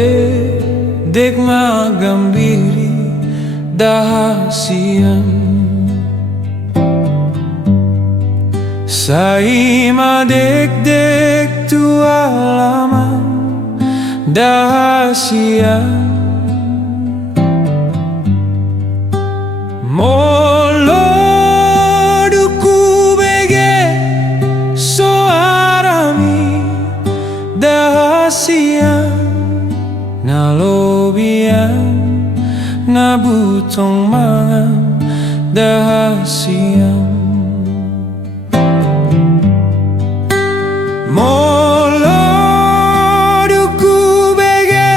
Madegdeg magambiri dahasian Sai madegdeg tualaman dahasian Moloduku bege soarami dahasian Nalobian nabutong mangan dahasian Moloduku bege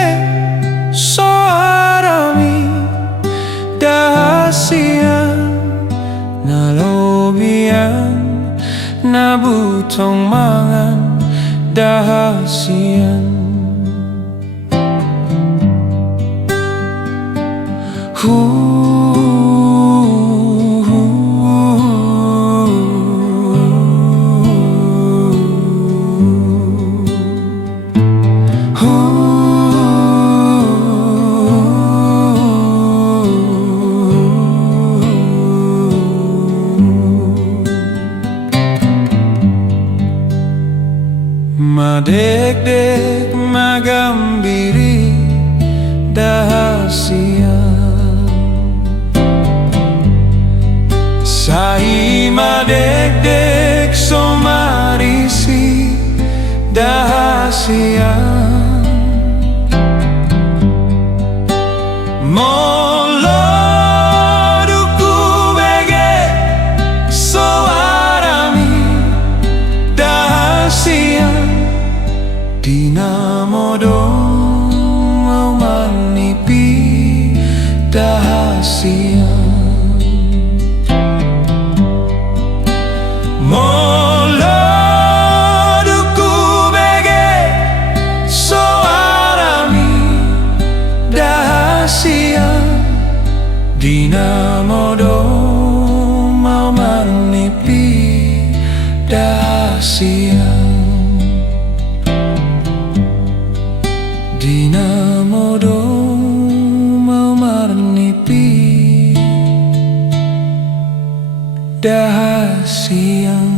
soarami dahasian Nalobian nabutong mangan dahasian Madegdeg magambiri dahasian Sai madegdeg somarisi dahasian Moloduku bege soarami dahasian Dinamodo mau manipi dahasian Moloduku bege soarami dahasian Dinamodo mau manipi dahasian Dinamodo mau marnipi dahasian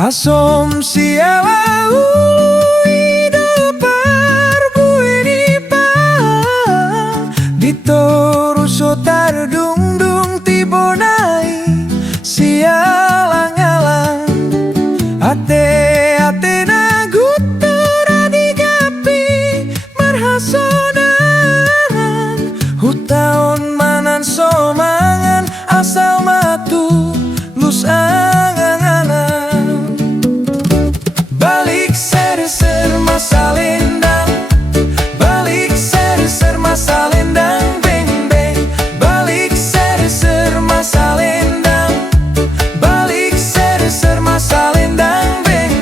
Asomsi ela ida parbueni pa Ditoruso tardung-dung tibonai sialang-alang Ate na gutura di gapi marhasonan Hutaon manan somangan asal matu lus angan-angan Balik ser-ser masa lendang Balik ser-ser masa lendang beng-beng Balik ser-ser masa lendang Balik ser-ser masa lendang beng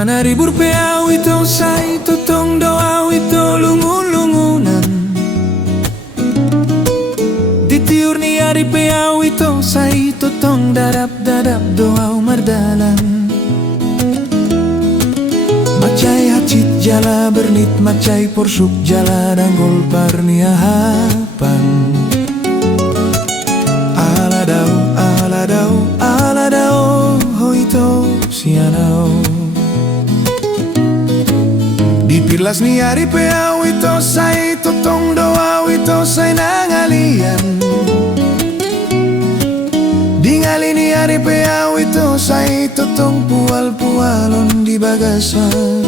Sana ribur peau ito say tutong doaw ito lungun-lungunan. Ditiur ni ari peau ito say tutong dadap-dadap doaw mardalan. Macay hacit jala bernit macay porsuk jala danggol parniahapan. Aladao, aladao, aladao, hoito sianao. Dipilas ni ari peau ito say tutong doaw ito say nangalian. Dingali ni ari peau ito say tutong pual-pualon di bagasan.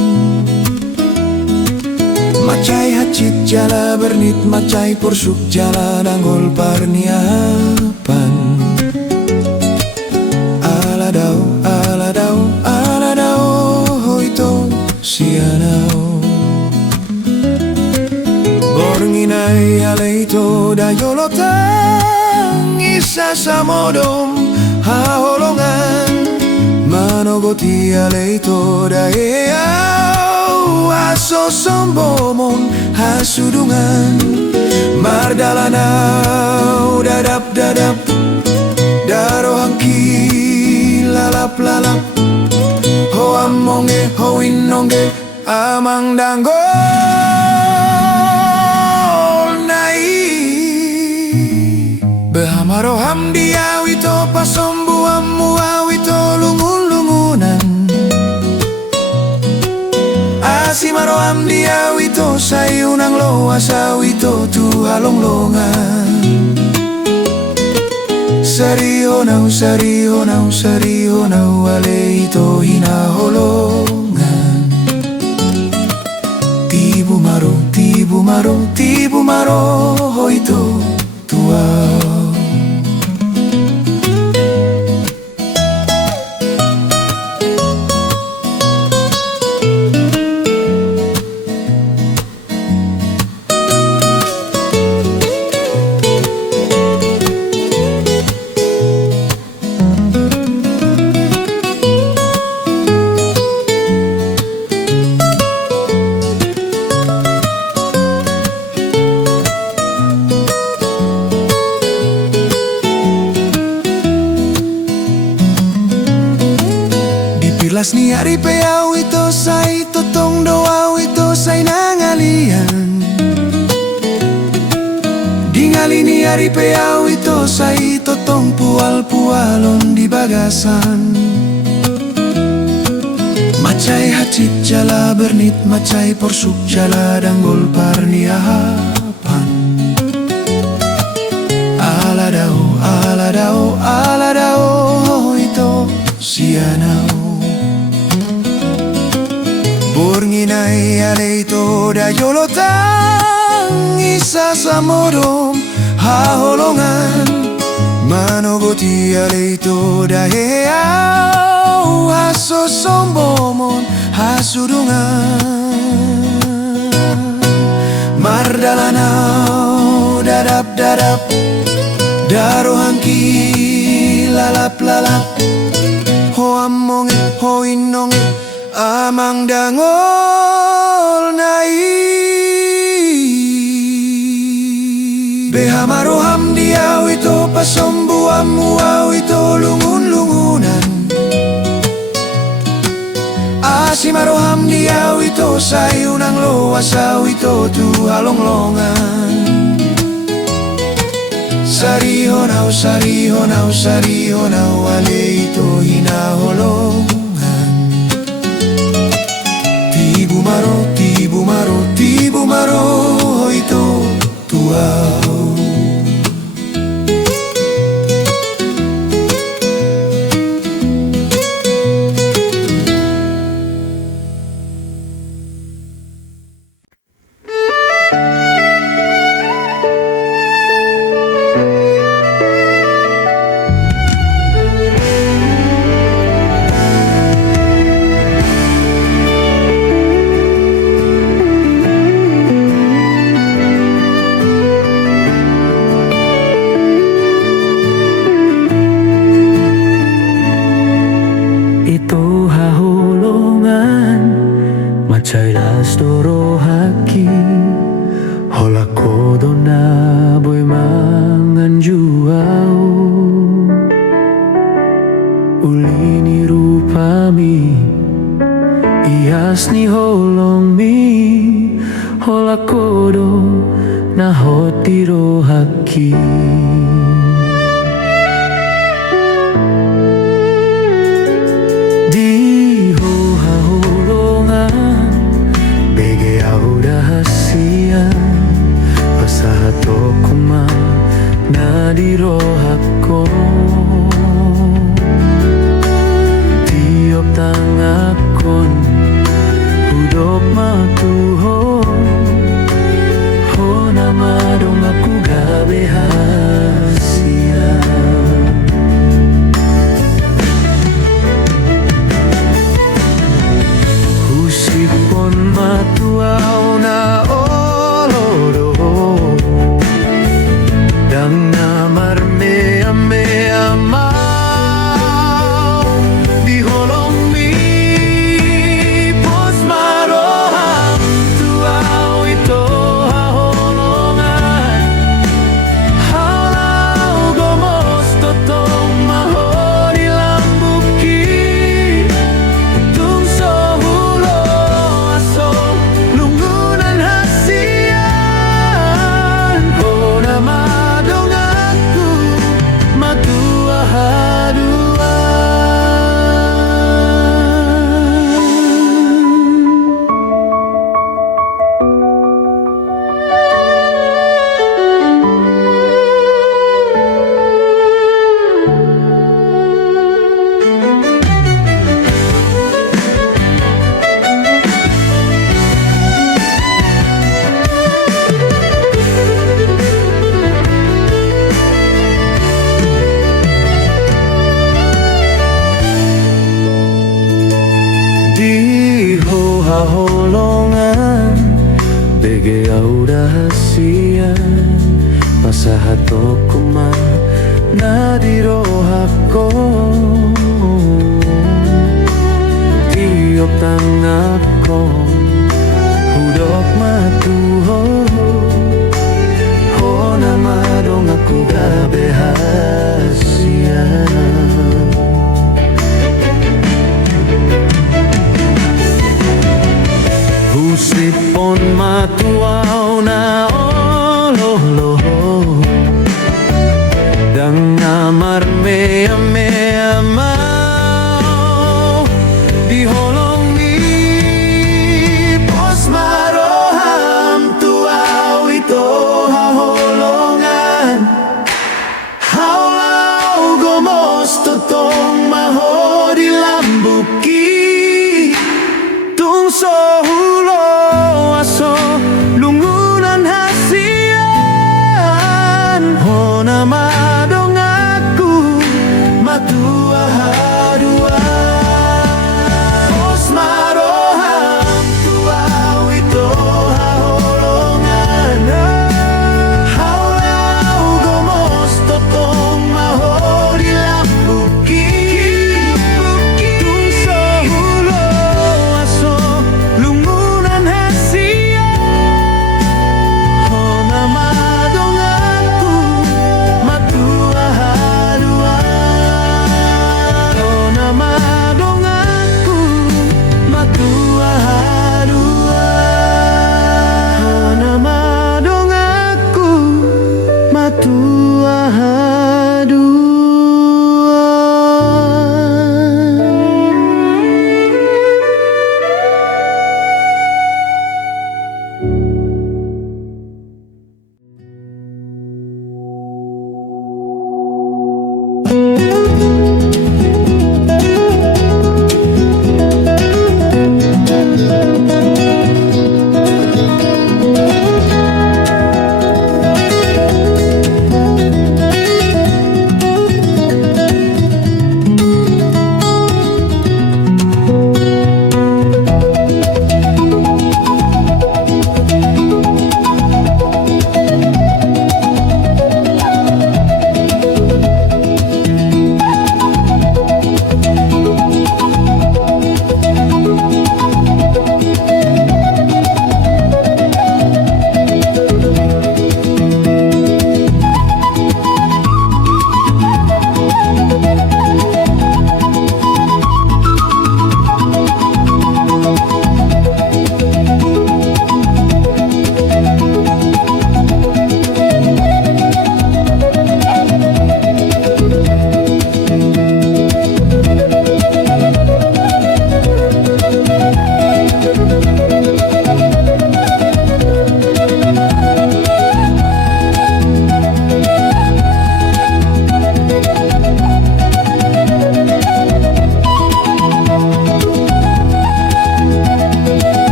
Macay hacit jala bernit macay porsuk jala danggol parniapan. Aladao, aladao, aladao, hoito sianao. Bornginay aleito dayolotang isa sa modom haholongan. Manogoti aleito daeau aso sombomon hasudungan. Mardalanau dadap-dadap darohangki lalap-lalap. Hoamonge hoinonge amang danggol nai. Behamaroham diawito pasombuamu awito lungun-lungunan. Asimaroham diawito sayunang loa sawito tuhalonglongan. Sarihonau, sarihonau, sarihonau aleito hinaholongan. Tibu maro, tibu maro, tibu maro hoito tuau. Pilas ni ari peau ito say tutong doaw ito say nangalian. Dingali ni ari peau ito say tutong pual-pualon di bagasan. Macay hacit jala bernit macay porsuk jala danggol parniahapan. Aladao, aladao, aladao ito sianao. Bornginay aleito dayolotang isa sa modom haholongan. Manogoti aleito daheau aso sombomon hasudungan. Mardalanau dadap-dadap darohangki lalap-lalap. Hoamonge hoinonge amang dangol nai. Behamaroham diawito pasombuamu awito lungun-lungunan. Asimaroham diawito sayunang loa sawito tuhalonglongan. Sarihonau, sarihonau, sarihonau aleito hinaholongan. Tibu maro, tibu maro, tibu maro hoito tuau. tirohaki. Di hahulongan bege au rahasia pasahato kuma na dirohako. Tiop tangakon hudop matuho ho namadong aku gabe hasia. Husipon matuaw na olodo dang na marmea-mea mau di holong mi pos maroham tuaw ito haholongan halau gomos totong mahori lambuki tung sohulo asong lungunan hasian ho namadong aku matua haduan. Di haholongan bege au rahasia pasahato kuma na dirohako.